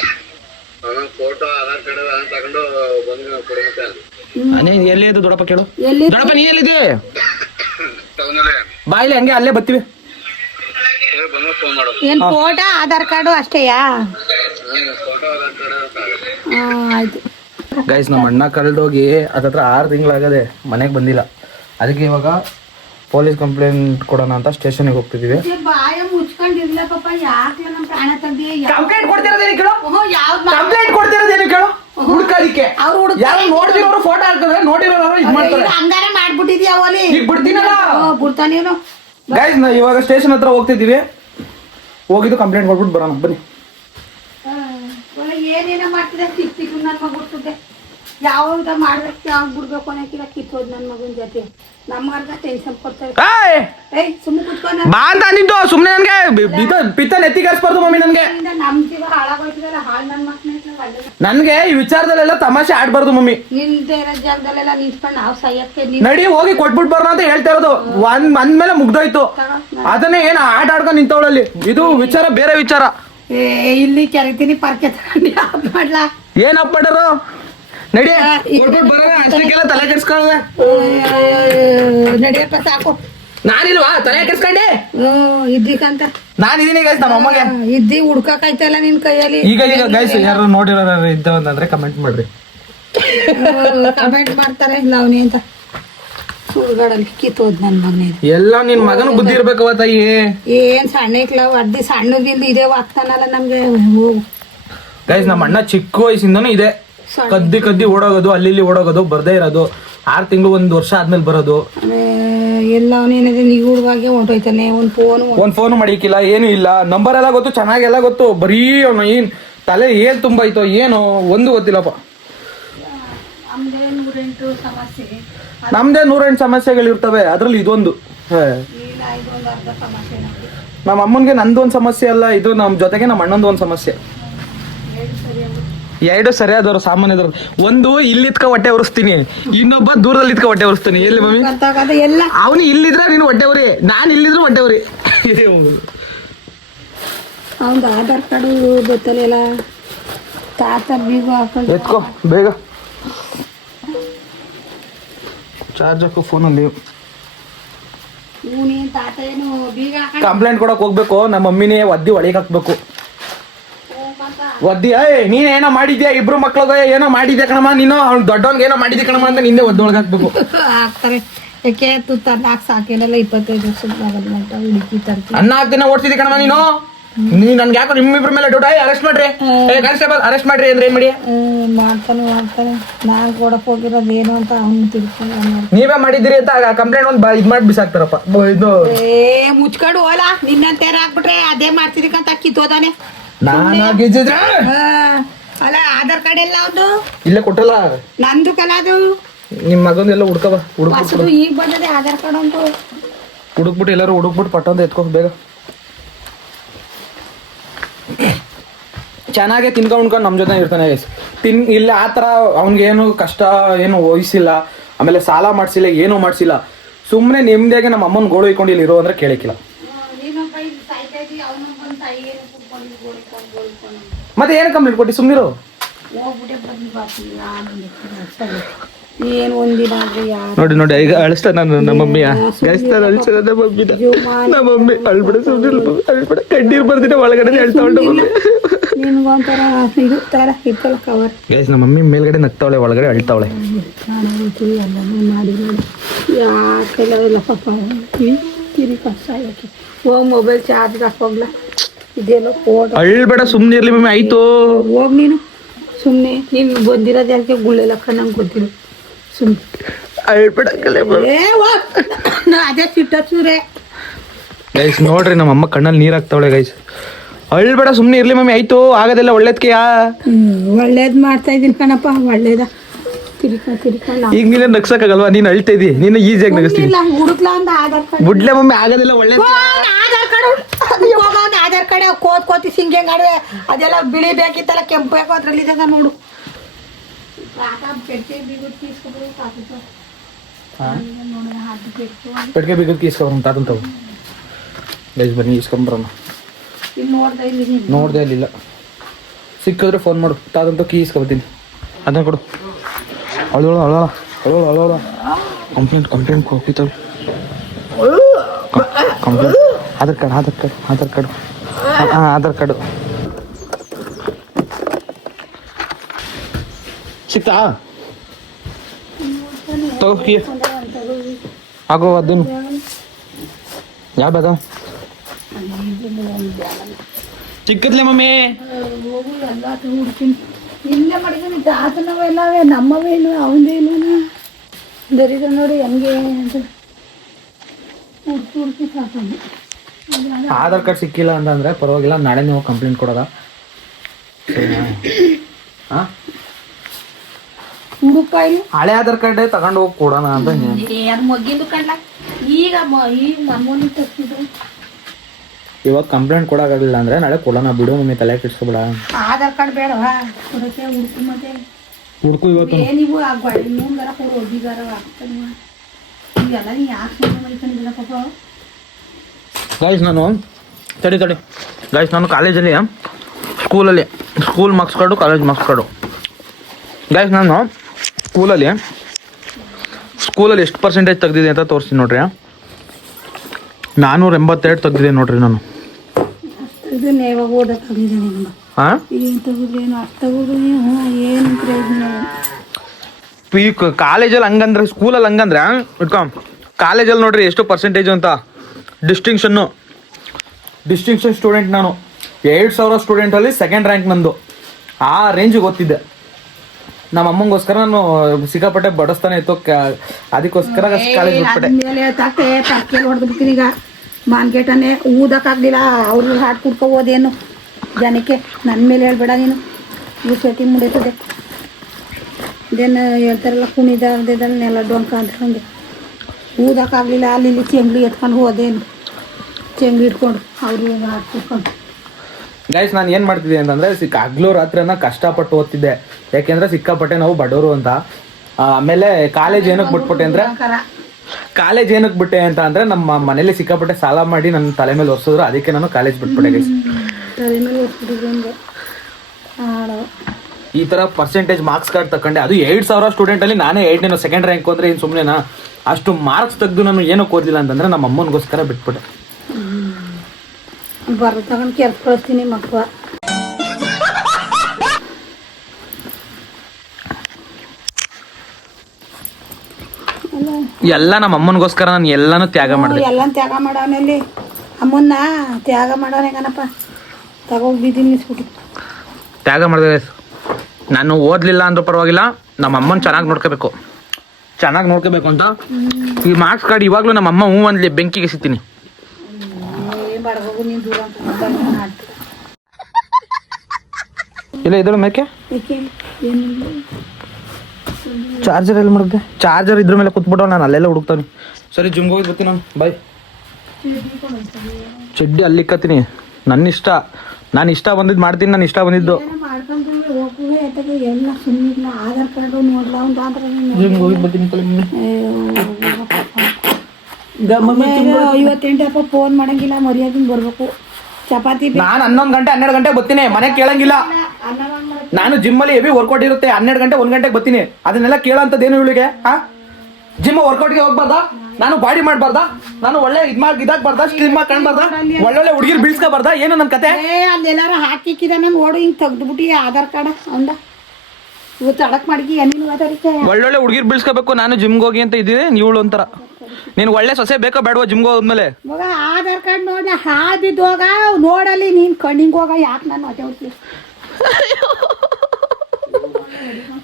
ಎಲ್ಲಿ ಇದು ದೊಡ್ಡಪ್ಪ ಕೇಳು ಎಲ್ಲಿ ದೊಡ್ಡಪ್ಪ ನೀ ಎಲ್ಲಿದೆ ಬಾಯಿಲೆ ಹಂಗೆ ಅಲ್ಲೇ ಬರ್ತೀವಿ ಏನ್ ಫೋಟೋ ಆಧಾರ್ ಕಾರ್ಡು ಅಷ್ಟೇಯಾ ಆಯ್ತು ಗೈಸ್ ನಮ್ಮ ಅಣ್ಣ ಕಳೆದೋಗಿ ಅದತ್ರ 6 ತಿಂಗಳಾಗದೆ ಮನೆಗೆ ಬಂದಿಲ್ಲ ಅದಕ್ಕೆ ಇವಾಗ ಪೊಲೀಸ್ ಕಂಪ್ಲೇಂಟ್ ಕೊಡೋಣ ಅಂತ ಸ್ಟೇಷನ್ಗೆ ಹೋಗ್ತಿದೀವಿ ಬಾಯ ಮುಚ್ಕೊಂಡಿರ್ಲ ಪಾಪ ಯಾಕೆ ನಮ್ಮ ಪ್ರಾಣ ತೆಗ್ದಿ ಕಂಪ್ಲೇಂಟ್ ಕೊಡ್ತಿರೋದೇನು ಕೇಳು ಯಾವ್ದು ಕಂಪ್ಲೇಂಟ್ ಕೊಡ್ತಿರೋದೇನು ಕೇಳು ಹುಡುಕದಿಕ್ಕೆ ಅವ್ರು ಯಾರು ನೋಡ್ದಿರೋರು ಫೋಟೋ ಹಾಕಿದ್ರೆ ನೋಡಿರೋರು ಇದು ಮಾಡ್ತಾರೆ ಹಂಗಾರೆ ಮಾಡ್ಬಿಟ್ಟಿದ್ಯಾ ಅವಲಿ ಈಗ ಬಿಡ್ತೀನಲ್ಲ ಬಿಡ್ತಾನೆ ಇವನು ಗೈಸ್ ಇವಾಗ ಸ್ಟೇಷನ್ ಹತ್ರ ಹೋಗ್ತಿದೀವಿ ಹೋಗಿದ್ದು ಕಂಪ್ಲೇಂಟ್ ಕೊಟ್ಬಿಟ್ಟು ಬರೋಣ ಬನ್ನಿ ಏನೇನೋ ಮಾಡ್ತಿದ್ದೆ ಕಿತ್ತಿಟ್ಟು ನನ್ನ ಮಗ ಬಿಡ್ತಿದ್ದೆ ಯಾವ್ದ ಮಾಡ್ಬೇಕು ಯಾವ್ದು ಬಿಡ್ಬೇಕು ಅನ್ನೋಕಿಲ್ಲ ಕಿತ್ತೋದ್ ನನ್ನ ಮಗನ ಜೊತೆ ನಮ್ಮರ್ಗ ಟೆನ್ಷನ್ ಕೊಡ್ತಾರೆ ಏಯ್ ಸುಮ್ಮನೆ ಕುತ್ಕೊಂಡು ಬಾ ಅಂತ ನಿಂತು ಸುಮ್ನೆ ನನ್ಗೆ ಪಿತ್ತ ನೆತ್ತಿ ಕರ್ಸ್ಬಾರ್ದು ಮಮ್ಮಿ ನನ್ಗೆ ನಮ್ ಜೀವ ಹಾಳಾಗೋಯ್ತದಲ್ಲ ಹಾಳು ನನ್ನ ಮಕ್ಕಳ ನನ್ಗೆ ಈ ವಿಚಾರದಲ್ಲೆಲ್ಲ ತಮಾಷೆ ಆಡ್ಬಾರ್ದು ಮಮ್ಮಿ ನಿಲ್ದೇ ಇರೋ ಜಾಗದಲ್ಲೆಲ್ಲ ನಿಂತ್ಕೊಂಡು ನಾವು ಸೈಯಕ್ಕೆ ನಡಿ ಹೋಗಿ ಕೊಟ್ಬಿಟ್ಟು ಬರೋಣ ಅಂತ ಹೇಳ್ತಾ ಇರೋದು ಅಂದ್ಮೇಲೆ ಮುಗ್ದೋಯ್ತು ಅದನ್ನೇ ಏನ್ ಆಟ ಆಡ್ಕೊಂಡು ನಿಂತವಳಲ್ಲಿ ಇದು ವಿಚಾರ ಬೇರೆ ವಿಚಾರ ಇಲ್ಲಿ ಕೆರೆತೀನಿ ಪಾರ್ಕೆ ತಗೊಂಡು ಆಫ್ ಮಾಡ್ಲಾ ಏನ್ ಅಪ್ಪಡರು ನಡಿ ಬರೋಣ ಅಷ್ಟಕ್ಕೆಲ್ಲ ತಲೆ ಕೆಡ್ಸ್ಕೊಳ್ಳ ನಡಿಯಪ್ಪ ಸಾಕು ನಾನಿಲ್ವಾ ತಲೆ ಕೆಡ್ಸ್ಕೊಂಡೆ ಇದ್ದಿಕಂತ ನಾನಿದೀನಿ ಗೈಸ್ ನಮ್ಮ ಅಮ್ಮಗೆ ಇದ್ದಿ ಹುಡ್ಕಾಕೈತಲ್ಲ ನಿನ್ ಕೈಯಲ್ಲಿ ಈಗ ಗೈಸ್ ಯಾರು ನೋಡಿರೋರು ಇದ್ದವಂತಂದ್ರೆ ಕಮೆಂಟ್ ಮಾಡ್ರಿ ಕಮೆಂಟ್ ಮಾಡ್ತಾರೆ ಇಲ್ಲ ಅವನೇ ಅಂತ ಸುಳ್ಗಡಲ್ಲಿ ಕಿತ್ತೋದ್ ನನ್ ಮಗನೇ ಎಲ್ಲ ನಿನ್ ಮಗನ ಬುದ್ಧಿ ಇರ್ಬೇಕವ ತಾಯಿ ಏನ್ ಸಣ್ಣಕ್ಲ ಅಡ್ಡಿ ಸಣ್ಣಗಿಂದ ಇದೇ ಆಗ್ತಾನಲ್ಲ ನಮ್ಗೆ ಹೋಗು ಗೈಸ್ ನಮ್ಮ ಅಣ್ಣ ಚಿಕ್ಕ ವಯಸ್ಸಿಂದನೂ ಇದೆ ಕದ್ದಿ ಓಡೋಗೋದು ಅಲ್ಲಿ ಓಡೋಗೋದು ಬರ್ದೇ ಇರೋದು 6 ತಿಂಗಳು 1 ವರ್ಷ ಆದ್ಮೇಲೆ ಬರೋದು ಎಲ್ಲ ಅವನೇನಿದೆ ನೀವು ಹುಡುಗಾಗೆ ಹೊಂಟೋಯ್ತಾನೆ ಒಂದ್ ಫೋನ್ ಮಾಡಿಕಿಲ್ಲ ಏನು ಇಲ್ಲ ನಂಬರ್ ಎಲ್ಲ ಗೊತ್ತು ಚೆನ್ನಾಗೆಲ್ಲ ಗೊತ್ತು ಬರೀ ಅವನು ಏನ್ ತಲೆ ಏನ್ ತುಂಬಾಯ್ತೋ ಏನು ಒಂದು ಗೊತ್ತಿಲ್ಲಪ್ಪ ನಮ್ದೇ 108 ಸಮಸ್ಯೆಗಳಿರ್ತವೆ ಅದ್ರಲ್ಲಿ ಇದೊಂದು ನಮ್ಮ ಅಮ್ಮನ್ಗೆ ನಂದೊಂದು ಸಮಸ್ಯೆ ಅಲ್ಲ ಇದು ನಮ್ ಜೊತೆಗೆ ನಮ್ಮ ಅಣ್ಣಂದು ಒಂದು ಸಮಸ್ಯೆ 2 ಸರಿಯಾದವ್ರು ಸಾಮಾನ್ಯದವ್ರು ಒಂದು ಇಲ್ಲಿತ್ಕ ಹೊಟ್ಟೆ ಉರಿಸ್ತೀನಿ ಇನ್ನೊಬ್ಬ ದೂರದಲ್ಲಿ ಇತ್ಕ ಹೊಟ್ಟೆ ಉರಿಸ್ತೀನಿ ಎಲ್ಲಿ ಮಮ್ಮಿ ಎಲ್ಲ ಅವನು ಇಲ್ಲಿದ್ರೆ ನೀನು ಹೊಟ್ಟೆ ಉರಿ ನಾನು ಇಲ್ಲಿದ್ರು ಹೊಟ್ಟೆ ಉರಿ ಅವನ ಆಧಾರ್ ಕಾರ್ಡು ಗೊತ್ತಲ್ಲ ತಾತ ಬೀಗ ಹಾಕೊಂಡು ಎತ್ಕೋ ಬೇಗ ಚಾರ್ಜ್ ಹಾಕು ಫೋನಲ್ಲಿ ಇವನೇನ್ ತಾತ ಏನು ಬೀಗ ಹಾಕೊಂಡು ಕಂಪ್ಲೇಂಟ್ ಕೊಡಕ್ ಹೋಗ್ಬೇಕು ನಮ್ಮ ಮಮ್ಮಿನೇ ಒದ್ದಿ ಒಳಗೆ ಹಾಕ್ಬೇಕು ಒದ್ದಿ ನೀನ್ ಏನೋ ಮಾಡಿದ್ಯಾ ಇಬ್ರು ಮಕ್ಳಿಗೆ ಏನೋ ಮಾಡಿದ್ಯಾ ಕಣಮ್ಮ ನೀನು ಅವ್ನು ದೊಡ್ಡವನ್ಗೆ ಏನೋ ಮಾಡಿದ್ಯಾ ಕಣಮ್ಮ ಅಂತ ನಿಂದೆ ಒದ್ದೊಳಗೆ ಹಾಕ್ಬೇಕು ಹಾಕ್ತಾರೆ ಯಾಕೆ ತುತ್ತಾರ ಹಾಕಿ ಸಾಕಿರಲ್ಲ 25 ವರ್ಷದ ಮಗನ ಹುಡುಕಿ ತರ್ತೀನಿ ಅನ್ನ ಹಾಕ್ದಿನ ಓಡ್ತಿದ್ದಿ ಕಣಮ್ಮ ನೀನು ನೀ ನನ್ಗೆ ಯಾಕೋ ನಿಮ್ಮಿಬ್ರ ಮೇಲೆ ಡ್ಯೂಟಿ ಅರೆಸ್ಟ್ ಮಾಡ್ರಿ ಕಾನ್ಸ್ಟೇಬಲ್ ಅರೆಸ್ಟ್ ಮಾಡ್ರಿ ಅಂದ್ರೆ ಏನ್ ಮಾಡಿ ಮಾಡ್ತಾನೆ ನಾನ್ ಕೊಡಕ್ ಹೋಗಿರೋದು ಏನು ಅಂತ ಅವ್ನು ತಿಳ್ಕೊಂಡು ನೀವೇ ಮಾಡಿದಿರಿ ಅಂತ ಕಂಪ್ಲೇಂಟ್ ಒಂದು ಇದ್ ಮಾಡಿ ಬಿಸಾಕ್ತಾರಪ್ಪ ಇದು ಮುಚ್ಕೊಂಡು ಹೋಲ ನಿನ್ನಂತೇರ ಹಾಕ್ಬಿಟ್ರೆ ಅದೇ ಮಾಡ್ತಿದ್ದಕ್ಕಂತ ಕಿತ್ತೋದಾನೆ ನಾನಾಗಿದ್ರೆ ಅಲ್ಲ ಆಧಾರ್ ಕಾರ್ಡ್ ಎಲ್ಲ ಅವ್ದು ಇಲ್ಲೇ ಕೊಟ್ಟಲ್ಲ ನಂದು ಕಲ ಅದು ನಿಮ್ ಮಗಂದೆಲ್ಲ ಹುಡ್ಕವ ಹೊಸದು ಈಗ ಬಂದದೆ ಆಧಾರ್ ಕಾರ್ಡ್ ಅಂತ ಹುಡುಕ್ಬಿಟ್ಟು ಎಲ್ಲರೂ ಹುಡುಕ್ಬಿಟ್ಟು ಪಟ್ಟಂತ ಎತ್ಕೋ ಬೇಗ ಚೆನ್ನಾಗೆ ಉಣ್ಕೊಂಡು ನಮ್ಮ ಜೊತೆ ಇರ್ತಾನೆ ಇಲ್ಲ ಆ ಥರ ಅವ್ನಿಗೇನು ಕಷ್ಟ ಏನು ವಹಿಸಿಲ್ಲ ಆಮೇಲೆ ಸಾಲ ಮಾಡಿಸಿಲ್ಲ ಏನೂ ಮಾಡಿಸಿಲ್ಲ ಸುಮ್ಮನೆ ನೆಮ್ಮದಿಯಾಗಿ ನಮ್ಮ ಅಮ್ಮನ ಗೋಳು ಇಟ್ಕೊಂಡು ಇಲ್ಲಿ ಇರೋ ಅಂದ್ರೆ ಕೇಳಕ್ಕಿಲ್ಲ ಮತ್ತೆ ಏನು ಕಂಪ್ಲೇಂಟ್ ಕೊಟ್ಟು ಸುಮ್ಮನಿರು ಏನು ಒಂದಿನ ಆದ್ರೆ ಯಾರು ನೋಡಿ ನೋಡಿ ಈಗ ಅಳಿಸ್ತಾ ನಾನು ನಮ್ಮ ಮಮ್ಮಿ ನಮ್ಮ ಮಮ್ಮಿ ಅಳ್ಬಿಡ ಸುಮ್ಮನೆ ಅಳ್ಬಿಡ ಕಣ್ಣೀರ್ ಬರ್ದಿನ ಒಳಗಡೆ ಅಳ್ತಾವಳೆ ನಿನ್ಗೊಂಥರ ಇದು ತರ ಇತ್ತಲ್ಲ ಕವರ್ ಗೈಸ್ ನಮ್ಮ ಮಮ್ಮಿ ಮೇಲ್ಗಡೆ ನಗ್ತಾವಳೆ ಒಳಗಡೆ ಅಳ್ತಾವಳೆ ಎಲ್ಲನೂ ಮಾಡಿ ಯಾಕೆಲ್ಲ ಪಾಪ ತಿರಿ ಕಷ್ಟ ಆಯ್ತು ಹೋಗಿ ಮೊಬೈಲ್ ಚಾರ್ಜ್ ಹಾಕೋಗ್ಲ ಇದೆಲ್ಲ ಫೋಟೋ ಅಳ್ಬೇಡ ಸುಮ್ಮನೆ ಇರ್ಲಿ ಮಮ್ಮಿ ಆಯ್ತು. ಹೋಗಿ ನೀನು ಸುಮ್ಮನೆ ನೀನು ಬಂದಿರೋದು ಯಾಕೆ ಗುಳ್ಳೆಲಕ್ಕ ನಂಗೆ ಗೊತ್ತಿಲ್ಲ ಸುಮ್ಮನೆ ಅಳ್ಬೇಡ ಅದೇ ಸಿಟ್ಟ ಚೂರೇ ಗೈಸ್ ನೋಡ್ರಿ ನಮ್ಮ ಅಮ್ಮ ಕಣ್ಣಲ್ಲಿ ನೀರು ಹಾಕ್ತಾವಳೆ ಗೈಸ್. ಅಳ್ಬೇಡ ಸುಮ್ಮನೆ ಇರ್ಲಿ ಮಮ್ಮಿ ಆಯ್ತು ಆಗೋದೆಲ್ಲ ಒಳ್ಳೇದ್ಕೆಯಾ. ಒಳ್ಳೇದು ಮಾಡ್ತಾ ಇದ್ದೀನಿ ಕಣಪ್ಪ ಒಳ್ಳೇದ ತಿರ್ಕೊಂಡು ಈಗ ನೀನೇ ನಗ್ಸಕ್ಕಾಗಲ್ವಾ? ನೀನು ಅಳ್ತಾ ಇದ್ದಿ, ನೀನು ಈಸಿಯಾಗಿ ನಗಿಸ್ತೀನಿ. ಹುಡುಕ್ಲಾ ಅಂತ ಆಧಾರ್ ಕಾರ್ಡ್ ಬುಡ್ಲೆ ಮಮ್ಮಿ ಆಗೋದೆಲ್ಲ ಒಳ್ಳೇದ್. ಆಧಾರ್ ಕಾರ್ಡ್ ಇವಾಗ ಒಂದು ಆಧಾರ್ ಕಾರ್ಡ್ ಕೋತಿ ಸಿಂಗೆ ಆಡುವೆ ಅದೆಲ್ಲ ಬಿಳಿ ಬೇಕಿತ್ತಲ್ಲ ಕೆಂಪು ಬೇಕೋ ಅದ್ರಲ್ಲಿ ಇದೆ ನೋಡು. ಪೆಟ್ಟಿಗೆ ಬಿಗೋದಕ್ಕೆ ಇಸ್ಕೊಂಬ ತಾತಂತವು ಗೈಸ್ ಬನ್ನಿ ಇಸ್ಕೊಂಬರೋಣ. ನೋಡ್ದೆ ಅಲ್ಲಿಲ್ಲ, ಸಿಕ್ಕಿದ್ರೆ ಫೋನ್ ಮಾಡು. ತಾತಂತ ಕೀ ಇಸ್ಕೊಬತ್ತೀನಿ, ಅದನ್ನ ಕೊಡು. ಅಳೋಳ ಕಂಪ್ಲೇಂಟ್ ಹೋಗ್ತಾವೆ. ಕಂಪ್ಲೇಂಟ್ ಆಧಾರ್ ಕಾರ್ಡು ಸಿಕ್ತಾ? ತಗೋ ಕೀ ಆಗೋ ಅದನ್ನು ಯಾವ್ದು ಚಿಕ್ಕದ್ಲೆ ಮಮ್ಮಿ ಹೋಗು ಎಲ್ಲ ಹುಡ್ತೀನಿ ಇಲ್ಲೇ ಮಾಡಿದ್ದೀನಿ ದಾಸನವೆಲ್ಲವೇ ನಮ್ಮವೇನು ಅವಂದೇನು ದರಿದ ನೋಡಿ ಹೆಂಗೆ ಅಂತ ಹುಡ್ಕಿ ಸಾಕಂದು. ಆಧಾರ್ ಕಾರ್ಡ್ ಸಿಕ್ಕಿಲ್ಲ ಅಂತಂದ್ರೆ ಪರವಾಗಿಲ್ಲ, ನಾಳೆ ನೀವು ಕಂಪ್ಲೇಂಟ್ ಕೊಡೋದ ಹುಡುಕಾಯಿ ಹಳೆ ಆಧಾರ್ ಕಾರ್ಡ್ ತಗೊಂಡು ಹೋಗಿ ಕೊಡೋಣ ಅಂತ. ಅದು ಮಗ್ಗಿಂದು ಕಂಡ್ಲ ಈಗ ಮಮ್ಮೂನಿ ತಪ್ಪಿದ್ರು. ಇವಾಗ ಕಂಪ್ಲೇಂಟ್ ಕೊಡೋಕ್ಕಾಗಲಿಲ್ಲ ಅಂದ್ರೆ ನಾಳೆ ಕೊಡೋಣ ಬಿಡು ಮಮ್ಮಿ, ತಲೆ ಕೆಡ್ಸ್ಕೊಬೇಡ. ಆಧಾರ್ ಕಾರ್ಡ್ ಬೇಡವಾ ಕೊಡಕ್ಕೆ ಹುಡುಕು ಮತ್ತೆ ಹುಡ್ಕು ಇವತ್ತು ನೀವು ಆ ಗಾಡಿ ಮುಂದಾರ ಕೊಡು ಹೋಗಿದಾರ ಆಗ್ತಾನೆ ಇವೆಲ್ಲ ನೀ ಯಾಕೆ ಮೈಕೊಂಡಿಲ್ಲ ಪಾಪ. ಗೈಸ್ ನಾನು ತಡಿ ಗೈಸ್ ನಾನು ಕಾಲೇಜಲ್ಲಿ school marks card college marks card guys ನಾನು ಸ್ಕೂಲಲ್ಲಿ ಎಷ್ಟು ಪರ್ಸೆಂಟೇಜ್ ತೆಗ್ದಿದೆ ಅಂತ ತೋರಿಸ್ತೀನಿ ನೋಡ್ರಿ. 482 ತೆಗ್ದಿದೆ ನೋಡ್ರಿ ನಾನು. ಇದನ್ನ ಯಾವಾಗ ಓದಕ್ಕಾಗಿದೆ ನಿಮ್ಗೆ ಹಾಂ ಏನು ತೆಗೆದ್ರೇನು ಅಷ್ಟು ತೆಗೆದ್ರು ಏನು ಪ್ರಯೋಜನ. ಕಾಲೇಜಲ್ಲಿ ಹಂಗಂದ್ರೆ ಸ್ಕೂಲಲ್ಲಿ ಹಂಗಂದ್ರೆ ಇಟ್ಕೊ, ಕಾಲೇಜಲ್ಲಿ ನೋಡ್ರಿ ಎಷ್ಟು ಪರ್ಸೆಂಟೇಜು ಅಂತ. ಡಿಸ್ಟಿಂಕ್ಷನ್ ಸ್ಟೂಡೆಂಟ್ ನಾನು. 2000 ಸ್ಟೂಡೆಂಟಲ್ಲಿ ಸೆಕೆಂಡ್ ರ್ಯಾಂಕ್ ನಂದು. ಆ ರೇಂಜಿಗೆ ಓದ್ತಿದ್ದೆ. ನಮ್ಮ ಅಮ್ಮಂಗೋಸ್ಕರ ನಾನು ಸಿಕ್ಕಾಪಟ್ಟೆ ಬಡಿಸ್ತಾನೆ ಇತ್ತು, ಅದಕ್ಕೋಸ್ಕರ ಕಾಲೇಜ್ ಬಿಟ್ಬಿಟ್ಟೆ. ಮೇಲೆ ತಕ್ಕೆಲ್ಲಿ ಹೊಡೆದ್ಬಿಡ್ತೀನಿ ಈಗ ಮಾನ್ಗೇಟನ್ನೇ ಊದಕ್ಕಾಗಲಿಲ್ಲ. ಅವ್ರು ಹಾಡು ಕುಡ್ಕೊ ಓದೇನು ಜನಕ್ಕೆ ನನ್ನ ಮೇಲೆ ಹೇಳ್ಬೇಡ ನೀನು. ಈ ಸತಿ ಮುಡೀತದೆ ಇದೇನು ಹೇಳ್ತಾರಲ್ಲ ಕುಣಿದಾರ್ದಲ್ಲಿ ನೆಲ ಡೊಂಕ ಅಂತ ಹಂಗೆ ಊದಕ್ಕಾಗಲಿಲ್ಲ. ಅಲ್ಲಿ ಚೆಂಗ್ಳಿ ಎತ್ಕೊಂಡು ಹೋದೇನು ಚೆಂಗ್ಳಿ ಇಟ್ಕೊಂಡು ಅವರು ಹಾಡು ಕುಡ್ಕೊಂಡು. ಗೈಸ್ ನಾನು ಏನು ಮಾಡ್ತಿದ್ದೆ ಅಂತಂದರೆ ಹಗ್ಲು ರಾತ್ರಿನ ಕಷ್ಟಪಟ್ಟು ಓದ್ತಿದ್ದೆ, ಯಾಕೆಂದರೆ ಸಿಕ್ಕಾಪಟ್ಟೆ ನಾವು ಬಡವರು ಅಂತ. ಆಮೇಲೆ ಕಾಲೇಜ್ ಏನಕ್ಕೆ ಬಿಟ್ಟೆ ಅಂತ ಅಂದರೆ ನಮ್ಮ ಮನೇಲಿ ಸಿಕ್ಕಾಪಟ್ಟೆ ಸಾಲ ಮಾಡಿ ನನ್ನ ತಲೆ ಮೇಲೆ ಒರೆಸಿದ್ರು, ಅದಕ್ಕೆ ನಾನು ಕಾಲೇಜ್ ಬಿಟ್ಬಿಟ್ಟೆ ಗೈಸ್. ಈ ಥರ ಪರ್ಸೆಂಟೇಜ್ ಮಾರ್ಕ್ಸ್ ಕಾರ್ಡ್ ತಗೊಂಡೆ, ಅದು 2000 ಸ್ಟೂಡೆಂಟಲ್ಲಿ ನಾನೇ 8ನೇ ಸೆಕೆಂಡ್ ರ್ಯಾಂಕ್ ಅಂದರೆ ಏನು ಸುಮ್ಮನೆನಾ? ಅಷ್ಟು ಮಾರ್ಕ್ಸ್ ತೆಗೆದು ನಾನು ಏನಕ್ಕೆ ಓದಿಲ್ಲ ಅಂತಂದರೆ ನಮ್ಮ ಅಮ್ಮನಿಗೋಸ್ಕರ ಬಿಟ್ಬಿಟ್ಟೆ. ಬರೋ ತಗೊಂಡು ಕೆಲ್ಸ ಕಳಿಸ್ತೀನಿ ಮಕ್ಕಳು. ಎಲ್ಲ ನಮ್ಮ ಅಮ್ಮನಿಗೋಸ್ಕರ ನಾನು ಎಲ್ಲಾನು ತ್ಯಾಗ ಮಾಡಿದೆ. ಎಲ್ಲ ತ್ಯಾಗ ಮಾಡೋನಲ್ಲಿ ಅಮ್ಮನ್ನ ತ್ಯಾಗ ಮಾಡೋನೆ ಕಣಪ್ಪ. ತಗೋಗಿ ಬೀದಿ ನಿಲ್ಲಿಸ್ಬಿಟ್ಟು ತ್ಯಾಗ ಮಾಡಿದೆ. ನಾನು ಓದಲಿಲ್ಲ ಅಂದ್ರೂ ಪರವಾಗಿಲ್ಲ, ನಮ್ಮ ಅಮ್ಮನ ಚೆನ್ನಾಗಿ ನೋಡ್ಕೋಬೇಕು ಅಂತ ಈ ಮಾರ್ಕ್ಸ್ ಕಾರ್ಡ್ ಇವಾಗಲೂ ನಮ್ಮ ಅಮ್ಮ ಹ್ಞೂ ಅಂದ್ಲಿ ಬೆಂಕಿಗೆ ಸಿಗ್ತೀನಿ. ಇಲ್ಲ ಇದ್ರ ಮೇಕೆ ಚಾರ್ಜರ್ ಎಲ್ಲಿ ಮಾಡಿದೆ? ಚಾರ್ಜರ್ ಇದ್ರ ಮೇಲೆ ಕೂತ್ಬಿಟ್ಟು ನಾನು ಅಲ್ಲೆಲ್ಲ ಹುಡುಕ್ತಾನೆ. ಸರಿ ಜಿಮ್ಗೆ ಹೋಗಿ ಬರ್ತೀನಿ ನಾನು, ಬಾಯ್. ಚಡ್ಡಿ ಅಲ್ಲಿ ಇಕ್ಕತ್ತೀನಿ, ನನ್ನ ಇಷ್ಟ. ನಾನು ಇಷ್ಟ ಬಂದಿದ್ದು ಮಾಡ್ತೀನಿ, ನಾನು ಇಷ್ಟ ಬಂದಿದ್ದು. ಆಧಾರ್ ಕಾರ್ಡ್ ನೋಡ್ಲಾ ಜಿಮ್ಗೆ ಹೋಗಿ ಬರ್ತೀನಿ. 58 ಫೋನ್ ಮಾಡಂಗಿಲ್ಲ, ಮರ್ಯಾದಿಂದ ಬರ್ಬೇಕು. ಚಪಾತಿ ನಾನು 11 ಗಂಟೆ 12 ಗಂಟೆ ಬರ್ತೀನಿ, ಮನೆ ಕೇಳಂಗಿಲ್ಲ. ನಾನು ಜಿಮ್ಮಲ್ಲಿ ಹೆವಿ ವರ್ಕೌಟ್ ಇರುತ್ತೆ, 12 ಗಂಟೆ 1 ಗಂಟೆಗೆ ಬರ್ತೀನಿ. ಅದನ್ನೆಲ್ಲ ಕೇಳೋಂಥದ್ದೇನು ಇವಳಿಗೆ? ಜಿಮ್ ವರ್ಕೌಟ್ಗೆ ಹೋಗ್ಬಾರ್ದಾ? ನಾನು ಬಾಡಿ ಮಾಡಬಾರ್ದಾ? ನಾನು ಒಳ್ಳೆ ಇದಾಗಬಾರ್ದಾ? ಸ್ಲಿಮ್ ಆಗಿ ಕಾಣಬಾರ್ದಾ? ಒಳ್ಳೊಳ್ಳೆ ಹುಡುಗಿರು ಬೀಳ್ಸ್ಕೋಬಾರ್ದಾ? ಏನು ನನ್ನ ಕತೆ? ಅಲ್ಲೆಲ್ಲಾರ ಹಾಕಿಕ್ಕಿದ ನಾನು ಓಡು ಹಿಂಗೆ ತೆಗ್ದುಬಿಟ್ಟು ಆಧಾರ್ ಕಾರ್ಡ್ ಅಂದ ಇವತ್ತು ಅಡಕ್ ಮಡಗಿ ನೀನು ಅದಕ್ಕೆ ಒಳ್ಳೊಳ್ಳೆ ಹುಡುಗಿರ್ ಬೀಳ್ಸ್ಕೋಬೇಕು, ನಾನು ಜಿಮ್ಗೆ ಹೋಗಿ ಅಂತ ಇದ್ದೀನಿ. ಇವಳು ಒಂಥರ ನೀನು ಒಳ್ಳೆ ಸೊಸೆ ಬೇಕೋ ಬೇಡವಾ ಜಿಮ್ಗೆ ಹೋದ್ಮೇಲೆ? ಮಗ ಆಧಾರ್ ಕಾರ್ಡ್ ನೋಡ ಹಾಳು ಬಿದ್ದೋಗ ನೋಡಲ್ಲಿ ನೀನು ಕಣ್ಣಿಂಗ್ ಹೋಗ. ಯಾಕೆ ನಾನು ಹೊಟ್ಟೆ ಹುಡ್ತಿ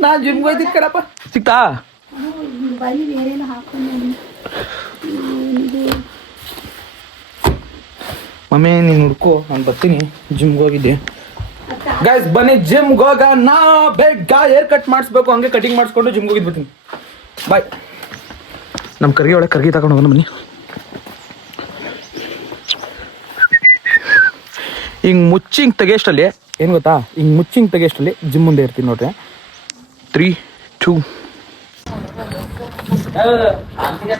ನಾನು ಜಿಮ್ಗೆ ಹೋಯ್ತಿದ್ ಕಡಪ್ಪ. ಸಿಕ್ತಾ ಬರೀ ಬೇರೇನು ಹಾಕೊಂಡು ಮಮ್ಮಿ ನೀನು ಹುಡ್ಕೋ, ನಾನು ಬರ್ತೀನಿ. ಜಿಮ್ಗೆ ಹೋಗಿದ್ದೆ ಗೈಸ್, ಬನ್ನಿ ಜಿಮ್ಗೆ ಹೋಗ. ನಾ ಬೇಗ ಹೇರ್ ಕಟ್ ಮಾಡಿಸ್ಬೇಕು, ಹಂಗೆ ಕಟಿಂಗ್ ಮಾಡಿಸ್ಕೊಂಡು ಜಿಮ್ಗೆ ಹೋಗಿದ್ದು ಬರ್ತೀನಿ. ಬಾಯ್. ನಮ್ಮ ಕರ್ಗಿ ಒಳಗೆ ಕರ್ಗಿ ತಗೊಂಡು ಹೋಗೋಣ ಬನ್ನಿ. ಹಿಂಗೆ ಮುಚ್ಚಿ ಹಿಂಗೆ ತೆಗೆಯೋಷ್ಟಲ್ಲಿ ಏನು ಗೊತ್ತಾ, ಹಿಂಗೆ ಮುಚ್ಚಿ ಹಿಂಗೆ ತೆಗೆಯೋಷ್ಟಲ್ಲಿ ಜಿಮ್ ಮುಂದೆ ಇರ್ತೀನಿ ನೋಡ್ರಿ. 3, 2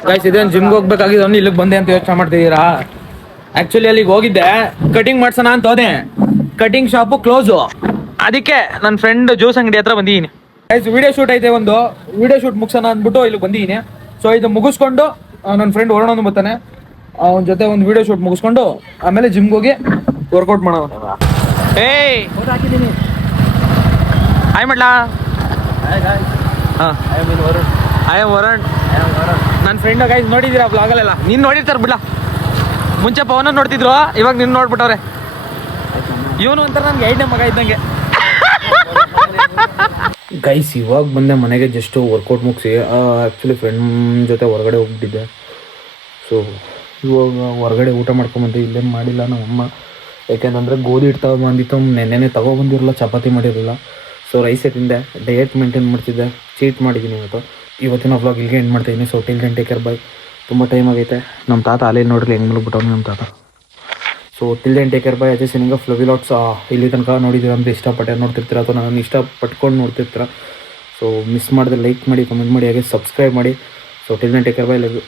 ಗೈಸ್, ಇದೇನು ಜಿಮ್ಗೆ ಹೋಗ್ಬೇಕಾಗಿದ್ದು ಇಲ್ಲಿಗೆ ಬಂದೆ ಅಂತ ಯೋಚನೆ ಮಾಡ್ತಿದ್ದೀರಾ? ಆ್ಯಕ್ಚುಲಿ ಅಲ್ಲಿಗೆ ಹೋಗಿದ್ದೆ, ಕಟಿಂಗ್ ಮಾಡ್ಸೋಣ ಅಂತ ಹೋದೆ. ಕಟಿಂಗ್ ಶಾಪು ಕ್ಲೋಸು, ಅದಕ್ಕೆ ನನ್ನ ಫ್ರೆಂಡ್ ಜ್ಯೂಸ್ ಅಂಗಡಿ ಹತ್ರ ಬಂದಿದ್ದೀನಿ. ಗೈಸ್, ವಿಡಿಯೋ ಶೂಟ್ ಐತೆ, ಒಂದು ವಿಡಿಯೋ ಶೂಟ್ ಮುಗಿಸೋಣ ಅಂದ್ಬಿಟ್ಟು ಇಲ್ಲಿಗೆ ಬಂದಿದ್ದೀನಿ. ಸೊ ಇದು ಮುಗಿಸ್ಕೊಂಡು ನನ್ನ ಫ್ರೆಂಡ್ ಹೊರಡೋಣ ಬರ್ತಾನೆ, ಅವನ ಜೊತೆ ಒಂದು ವಿಡಿಯೋ ಶೂಟ್ ಮುಗಿಸ್ಕೊಂಡು ಆಮೇಲೆ ಜಿಮ್ಗೆ ಹೋಗಿ ವರ್ಕೌಟ್ ಮಾಡೋಣ. ಏಯ್ ಹಾಕಿದ್ದೀನಿ, ಹಾಯ್ ಮಾಡ್ಲಾ? ಹಾಂ, ಐ ಆಮ್ ವರುಣ್. ನನ್ನ ಫ್ರೆಂಡ್ ಗೈಸ್ ನೋಡಿದ್ದೀರಾ ಬ್ಲಾಗಲ್ಲೆಲ್ಲ? ನೀನು ನೋಡಿರ್ತಾರೆ ಬಿಡ್ಲಾ. ಮುಂಚೆ ಪವನ ನೋಡ್ತಿದ್ರು, ಇವಾಗ ನಿನ್ನ ನೋಡ್ಬಿಟ್ಟವ್ರೆ. ಇವನು ಒಂಥರ ನನಗೆ 8ನೇ ಮಗ ಇದ್ದಂಗೆ. ಗೈಸ್, ಇವಾಗ ಬಂದೆ ಮನೆಗೆ, ಜಸ್ಟು ವರ್ಕೌಟ್ ಮುಗಿಸಿ. ಆ್ಯಕ್ಚುಲಿ ಫ್ರೆಂಡ್ ಜೊತೆ ಹೊರಗಡೆ ಹೋಗ್ಬಿಟ್ಟಿದ್ದೆ. ಸೊ ಇವಾಗ ಹೊರಗಡೆ ಊಟ ಮಾಡ್ಕೊಂಬಂದೆ. ಇಲ್ಲೇನು ಮಾಡಿಲ್ಲ ನಮ್ಮಮ್ಮ, ಯಾಕೆಂತಂದರೆ ಗೋಧಿ ಹಿಟ್ಟು ತಗೊಂಬಂದಿತ್ತು, ನೆನ್ನೆನೇ ತೊಗೊಬಂದಿರಲಿಲ್ಲ, ಚಪಾತಿ ಮಾಡಿರಲಿಲ್ಲ. ಸೊ ರೈಸೇ ತಿಂದೆ, ಡಯಟ್ ಮೇಂಟೈನ್ ಮಾಡ್ತಿದ್ದೆ, ಚೀಟ್ ಮಾಡಿದ್ದೀನಿ ಇವತ್ತು. ಇವತ್ತಿನ ವ್ಲಾಗ್ ಇಲ್ಲಿಗೆ ಎಂಡ್ ಮಾಡ್ತಾಯಿದ್ದೀನಿ. So till then take care, bye. ತುಂಬ ಟೈಮ್ ಆಗೈತೆ. ನಮ್ಮ ತಾತ ಅಲ್ಲೇ ನೋಡ್ರಿ ಹೆಂಗೆ ಮಲಗ್ಬಿಟ್ಟವ್ನು ನಮ್ಮ ತಾತ. So till then take care, bye. Ajay signing off love lots. ಇಲ್ಲಿ ತನಕ ನೋಡಿದ್ದೀರ ಅಂದರೆ ಇಷ್ಟಪಟ್ಟೆ ನೋಡ್ತಿರ್ತೀರ, ಅಥವಾ ನಾನು ಇಷ್ಟಪಟ್ಕೊಂಡು ನೋಡ್ತಿರ್ತೀರ. ಸೊ ಮಿಸ್ ಮಾಡಿದ್ರೆ ಲೈಕ್ ಮಾಡಿ, ಕಮೆಂಟ್ ಮಾಡಿ, ಹಾಗೆ ಸಬ್ಸ್ಕ್ರೈಬ್ ಮಾಡಿ. So till then take care, bye. Love you.